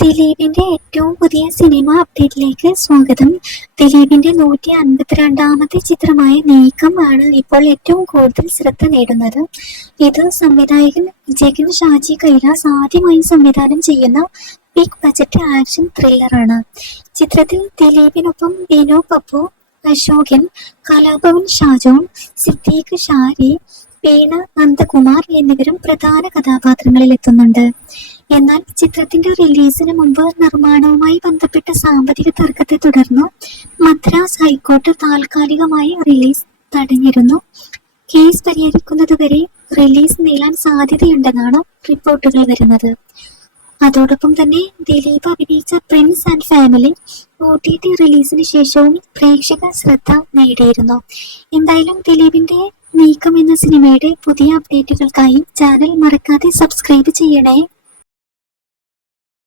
ദിലീപിന്റെ ഏറ്റവും പുതിയ സിനിമ അപ്ഡേറ്റിലേക്ക് സ്വാഗതം. ദിലീപിന്റെ 152ാമത്തെ ചിത്രമായ നീക്കം ആണ് ഇപ്പോൾ ഏറ്റവും കൂടുതൽ ശ്രദ്ധ നേടുന്നത്. ഇത് സംവിധായകൻ ജഗൻ ഷാജി കൈലാസ് ആദ്യമായി സംവിധാനം ചെയ്യുന്ന ബിഗ് ബജറ്റ് ആക്ഷൻ ത്രില്ലറാണ്. ചിത്രത്തിൽ ദിലീപിനൊപ്പം ബിനോ പപ്പു, അശോകൻ, കലാഭവൻ ഷാജോൺ, സിദ്ദീഖ് ഷാരി, വീണ നന്ദകുമാർ എന്നിവരും പ്രധാന കഥാപാത്രങ്ങളിൽ എത്തുന്നുണ്ട്. എന്നാൽ ചിത്രത്തിന്റെ റിലീസിന് മുമ്പ് നിർമ്മാണവുമായി ബന്ധപ്പെട്ട സാമ്പത്തിക തർക്കത്തെ തുടർന്ന് മദ്രാസ് ഹൈക്കോടതി താൽക്കാലികമായി റിലീസ് തടഞ്ഞിരുന്നു. കേസ് പരിഹരിക്കുന്നതുവരെ റിലീസ് നീളാൻ സാധ്യതയുണ്ടെന്നാണ് റിപ്പോർട്ടുകൾ വരുന്നത്. അതോടൊപ്പം തന്നെ ദിലീപ് അഭിനയിച്ച പ്രിൻസ് ആൻഡ് ഫാമിലി OTT റിലീസിന് ശേഷവും പ്രേക്ഷക ശ്രദ്ധ നേടിയിരുന്നു. എന്തായാലും ദിലീപിന്റെ നീക്കം എന്ന സിനിമയുടെ പുതിയ അപ്ഡേറ്റുകൾക്കായി ചാനൽ മറക്കാതെ സബ്സ്ക്രൈബ് ചെയ്യണേ.